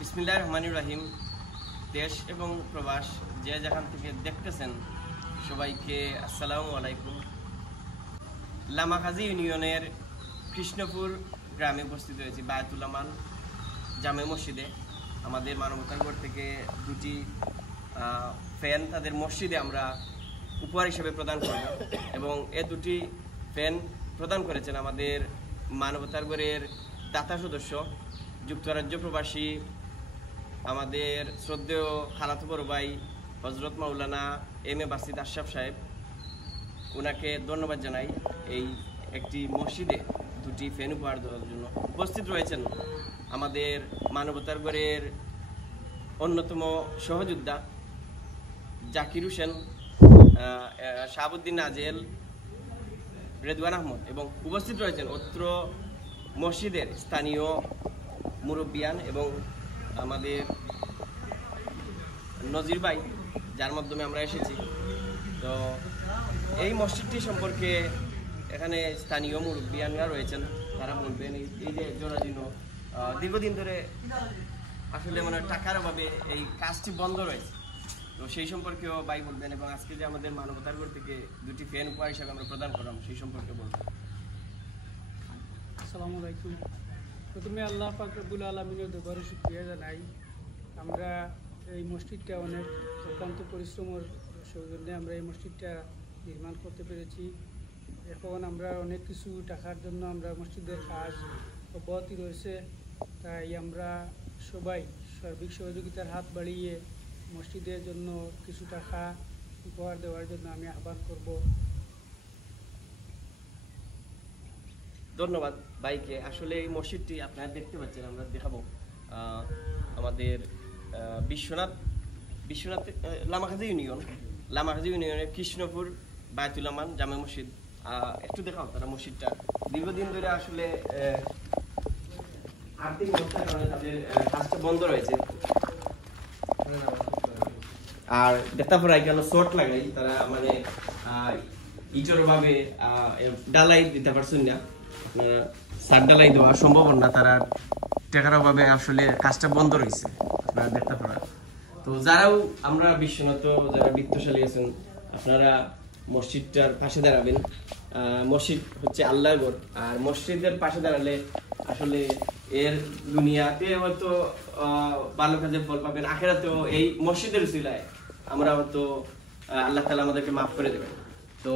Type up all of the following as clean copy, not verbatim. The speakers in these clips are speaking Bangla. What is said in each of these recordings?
বিসমিল্লাহির রহমানির রহিম। দেশ এবং প্রবাস যে যেখান থেকে দেখতেছেন সবাইকে আসসালামু আলাইকুম। লামাখাজি ইউনিয়নের কৃষ্ণপুর গ্রামে উপস্থিত হয়েছি বায়তুল আমান জামে মসজিদে। আমাদের মানবতানগর থেকে দুটি ফ্যান তাদের মসজিদে আমরা উপহার হিসেবে প্রদান করব এবং এ দুটি ফ্যান প্রদান করেছেন আমাদের মানবতানগরের দাতা সদস্য যুক্তরাজ্য প্রবাসী আমাদের শ্রদ্ধেয় খালাতো বড় ভাই হজরত মাওলানা এম এ বাসিত আশরাফ সাহেব। ওনাকে ধন্যবাদ জানাই এই একটি মসজিদে দুটি ফ্যান উপহার দেওয়ার জন্য। উপস্থিত রয়েছেন আমাদের মানবতানগরের অন্যতম সহযোদ্ধা জাকির হোসেন, শাহাবুদ্দিন নাজেল, রেদওয়ান আহমদ এবং উপস্থিত রয়েছেন অত্র মসজিদের স্থানীয় মুরব্বিয়ান এবং আমাদের নজির ভাই, যার মাধ্যমে আমরা এসেছি। তো এই মসজিদটি সম্পর্কে এখানে স্থানীয় মুরব্বিয়ানরা রয়েছেন, তারা বলবেন। এই যে জরাজীর্ণ দীর্ঘদিন ধরে আসলে মানে টাকার অভাবে এই কাজটি বন্ধ রয়েছে, তো সেই সম্পর্কেও ভাই বলবেন এবং আজকে যে আমাদের মানবতানগর থেকে দুটি ফ্যান উপহার হিসাবে আমরা প্রদান করলাম সেই সম্পর্কে বলবেন। আসসালামু আলাইকুম। প্রথমে আল্লাহ পাক রব্বুল আলামিনের দরবারে শুকরিয়া জানাই। আমরা এই মসজিদটা অনেক অত্যন্ত পরিশ্রমের সৌজন্যে আমরা এই মসজিদটা নির্মাণ করতে পেরেছি। এখন আমরা অনেক কিছু টাকার জন্য আমরা মসজিদের কাজ অব্যাহতি রয়েছে, তাই আমরা সবাই সার্বিক সহযোগিতার হাত বাড়িয়ে মসজিদের জন্য কিছু টাকা উপহার দেওয়ার জন্য আমি আহ্বান করব। ধন্যবাদ ভাইকে। আসলে এই মসজিদটি আপনারা দেখতে পাচ্ছেন, আমরা দেখাবো আমাদের বিশ্বনাথ লামাখাজি ইউনিয়নের কৃষ্ণপুর বায়তুল আমান জামে মসজিদ। একটু দেখাও তারা মসজিদটা। দীর্ঘদিন ধরে আসলে আর্থিক অবস্থার কারণে তাদের কাজটা বন্ধ রয়েছে। আর দেখতে পারাই কেন শর্ট লাগাই তারা মানে ইটোর ভাবে ডালাই দিতে পারছেন না, আপনারা সার ডালাই দেওয়া সম্ভব না, তারা টাকার অভাবে আসলে কাজটা বন্ধ রয়েছে, আপনারা দেখতে পারেন। তো যারাও আমরা বিশ্বনাথ যারা বৃত্তশালী আছেন আপনারা মসজিদটার পাশে দাঁড়াবেন। মসজিদ হচ্ছে আল্লাহর ঘর, আর মসজিদের পাশে দাঁড়ালে আসলে এর দুনিয়াতে হয়তো ভালো কাজের ফল পাবেন, আখেরাতেও এই মসজিদের উসিলায় আমরা হয়তো আল্লাহ তাআলা আমাদেরকে মাফ করে দেবেন। তো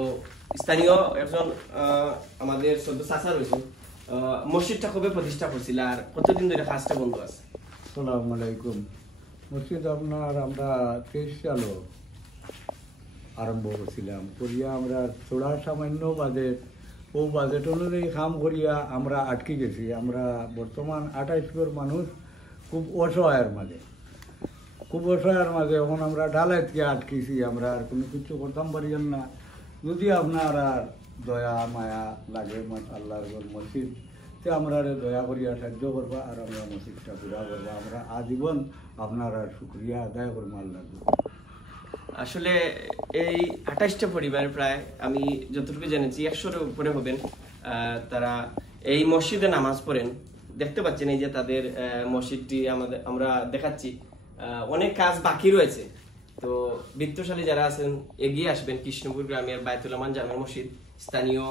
স্থানীয় একজন আমাদের সদ্য চাচা রয়েছেন, মসজিদটা কবে প্রতিষ্ঠা করছিল আর কতদিন ধরে কাজটা বন্ধ আছে? আসসালামু আলাইকুম। মসজিদ আপনার আমরা 23 সালে আরম্ভ করছিলাম করিয়া আমরা থোড়া সামান্য বাজেট অনুযায়ী কাম করিয়া আমরা আটকে গেছি। আমরা বর্তমান 28 জন মানুষ খুব অসহায়ের মাঝে এখন আমরা ঢালাই থেকে আটকেছি। আমরা আর কোনো কিছু করতাম পারিলাম না। যদি আপনার আর দয়া মায়া লাগে আল্লাহর মসজিদ তে আমরা দয়া করিয়া সাহায্য করবা আর আমরা মসজিদটা পুরা করবা। আমরা আজীবন আপনার আর শুক্রিয়া আদায় করবো আল্লাহ। আসলে এই 28টা পরিবার প্রায় আমি যতটুকু জেনেছি 100-এর উপরে হবেন, তারা এই মসজিদে নামাজ পড়েন। দেখতে পাচ্ছেন এই যে তাদের মসজিদটি আমরা দেখাচ্ছি, অনেক কাজ বাকি রয়েছে। তো বৃত্তশালী যারা আছেন এগিয়ে আসবেন। কৃষ্ণপুর গ্রামের বায়তুল আমান জামে মসজিদ, স্থানীয়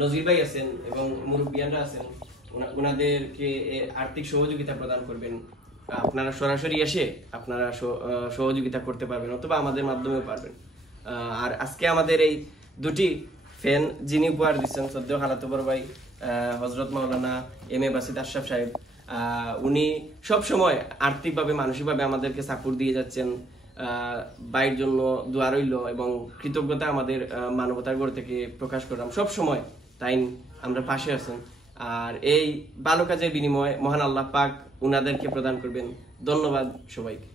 নজির ভাই আছেন এবং মুরব্বিয়ানরা আছেন, ওনাদেরকে আর্থিক সহযোগিতা প্রদান করবেন। আপনারা সরাসরি এসে আপনারা সহযোগিতা করতে পারবেন অথবা আমাদের মাধ্যমেও পারবেন। আর আজকে আমাদের এই দুটি ফ্যান যিনি উপহার দিচ্ছেন শ্রদ্ধেয় খালাতো বড় ভাই হজরত মাওলানা এম এ বাসিত আশরাফ সাহেব, উনি সবসময় আর্থিকভাবে মানসিকভাবে আমাদেরকে সাপোর্ট দিয়ে যাচ্ছেন। ভাইয়ের জন্য দোয়া রইল এবং কৃতজ্ঞতা আমাদের মানবতানগর থেকে প্রকাশ করলাম। সব সময় তাই আমরা পাশে আছেন, আর এই ভালো কাজের বিনিময়ে মহান আল্লাহ পাক উনাদেরকে প্রদান করবেন। ধন্যবাদ সবাইকে।